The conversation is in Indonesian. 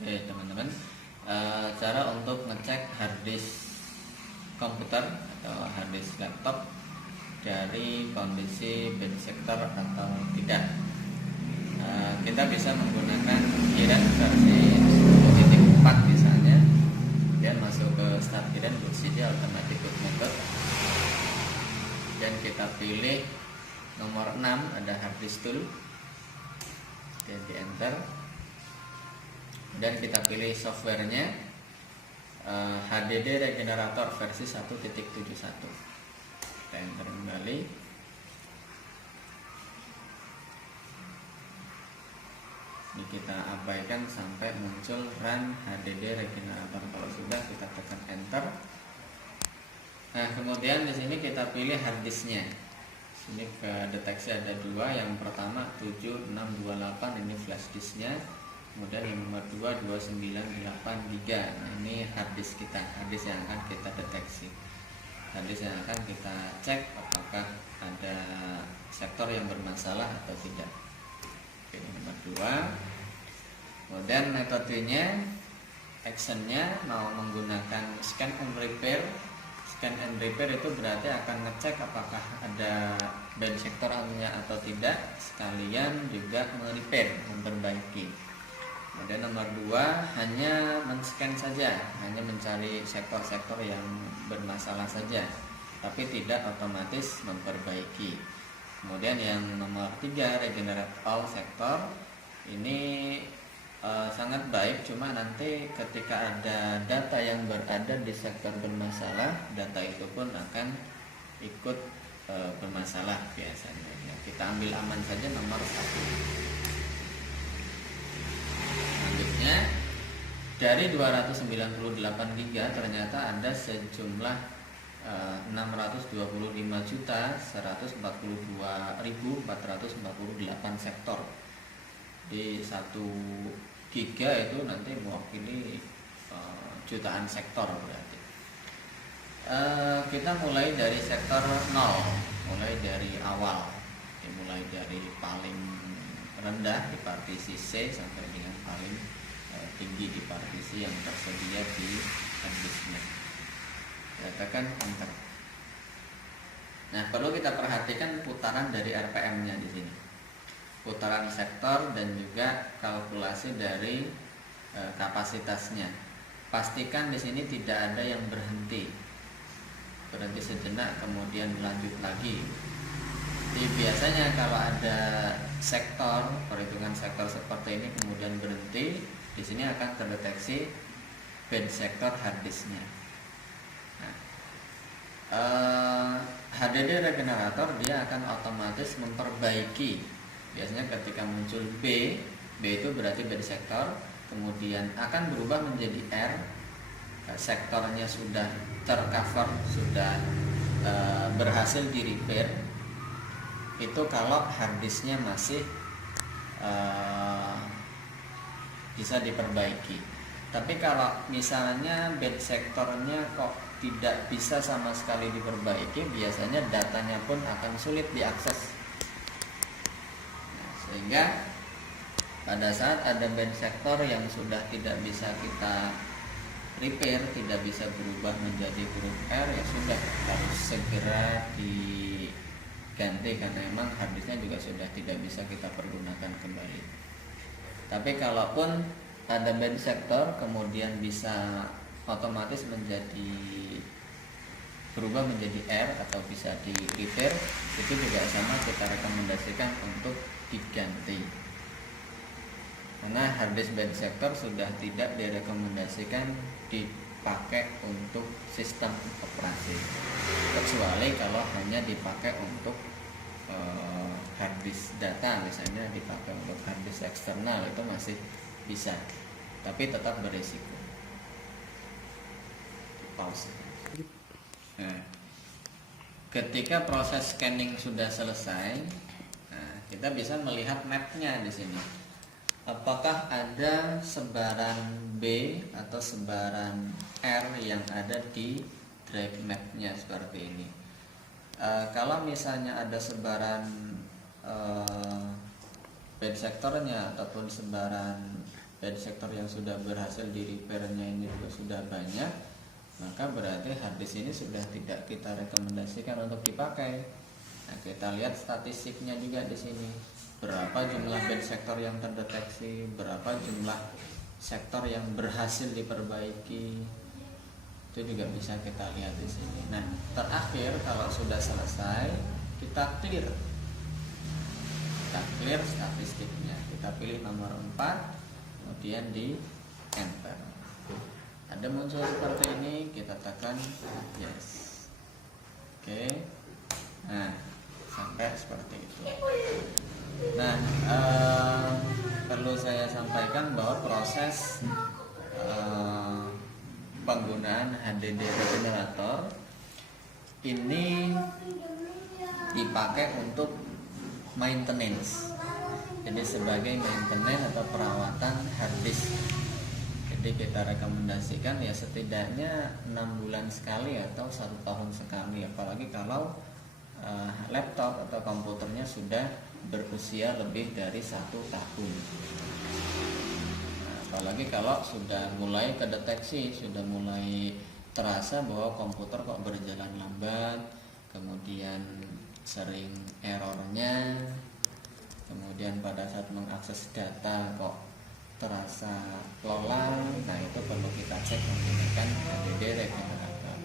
Oke teman-teman, cara untuk ngecek harddisk komputer atau harddisk laptop dari kondisi bad sector atau tidak. Kita bisa menggunakan keyren versi 10.4 misalnya, dan masuk ke start keyren procedure automatic boot method, dan kita pilih nomor 6 ada harddisk tool, dan di enter. Dan kita pilih softwarenya HDD Regenerator versi 1.71. Kita enter kembali. Ini kita abaikan sampai muncul run HDD Regenerator. Kalau sudah, kita tekan enter. Nah, kemudian di sini kita pilih harddisknya. Sini ke deteksi ada dua. Yang pertama 7628, ini flash disknya. Kemudian yang nomor 2 2983. Nah, ini harddisk kita, harddisk yang akan kita deteksi, harddisk yang akan kita cek apakah ada sektor yang bermasalah atau tidak. Oke, ini nomor 2. Kemudian metodenya, actionnya mau menggunakan scan and repair. Scan and repair itu berarti akan ngecek apakah ada bad sektornya atau tidak, sekalian juga merepair, memperbaiki. Kemudian nomor 2 hanya men-scan saja, hanya mencari sektor-sektor yang bermasalah saja, tapi tidak otomatis memperbaiki. Kemudian yang nomor 3 regenerate all sektor, ini sangat baik, cuma nanti ketika ada data yang berada di sektor bermasalah, data itu pun akan ikut bermasalah biasanya. Ya, kita ambil aman saja nomor 1. Selanjutnya, dari 298 GB ternyata ada sejumlah 622.142.448 sektor. Di 1 giga itu nanti mewakili jutaan sektor berarti. Kita mulai dari sektor 0, mulai dari awal, mulai dari paling rendah di partisi C sampai dengan paling tinggi di partisi yang tersedia di harddisknya. Katakan enter. Nah, perlu kita perhatikan putaran dari RPM-nya di sini, putaran sektor dan juga kalkulasi dari kapasitasnya. Pastikan di sini tidak ada yang berhenti sejenak kemudian lanjut lagi. Jadi biasanya kalau ada sektor, perhitungan sektor seperti ini kemudian berhenti, di sini akan terdeteksi bad sektor harddisknya. Nah, HDD regenerator dia akan otomatis memperbaiki. Biasanya ketika muncul B itu berarti bad sektor, kemudian akan berubah menjadi R, sektornya sudah tercover, sudah berhasil di repair. Itu kalau harddisknya masih bisa diperbaiki. Tapi kalau misalnya bad sektornya kok tidak bisa sama sekali diperbaiki, biasanya datanya pun akan sulit diakses. Nah, sehingga pada saat ada bad sektor yang sudah tidak bisa kita repair, tidak bisa berubah menjadi huruf R, ya sudah harus segera diganti karena memang harddisknya juga sudah tidak bisa kita pergunakan kembali. Tapi kalaupun ada bad sektor kemudian bisa otomatis berubah menjadi R atau bisa di repair, itu juga sama kita rekomendasikan untuk diganti. Karena harddisk bad sektor sudah tidak direkomendasikan dipakai untuk sistem operasi, kecuali kalau hanya dipakai untuk harddisk data, misalnya dipakai untuk harddisk eksternal, itu masih bisa, tapi tetap berisiko. Pause. Nah, ketika proses scanning sudah selesai, nah, kita bisa melihat mapnya di sini. Apakah ada sebaran B atau sebaran R yang ada di drive mapnya seperti ini. Kalau misalnya ada sebaran bad sektornya ataupun sebaran bed sector yang sudah berhasil di repairnya ini juga sudah banyak, maka berarti harddisk ini sudah tidak kita rekomendasikan untuk dipakai. Nah, kita lihat statistiknya juga di sini. Berapa jumlah bed sector yang terdeteksi, berapa jumlah sektor yang berhasil diperbaiki. Itu juga bisa kita lihat di sini. Nah, terakhir kalau sudah selesai, kita clear statistiknya. Kita pilih nomor 4, kemudian di enter. Ada muncul seperti ini, kita tekan yes. Oke. Nah, sampai seperti itu. Nah, perlu saya sampaikan bahwa proses penggunaan HDD regenerator ini dipakai untuk maintenance. Jadi sebagai maintenance atau perawatan harddisk. Jadi kita rekomendasikan ya setidaknya 6 bulan sekali atau 1 tahun sekali. Apalagi kalau laptop atau komputernya sudah berusia lebih dari 1 tahun. Nah, apalagi kalau sudah mulai kedeteksi, sudah mulai terasa bahwa komputer kok berjalan lambat, kemudian sering errornya, kemudian pada saat mengakses data kok terasa lelah. Nah, itu perlu kita cek menggunakan HDD regenerator.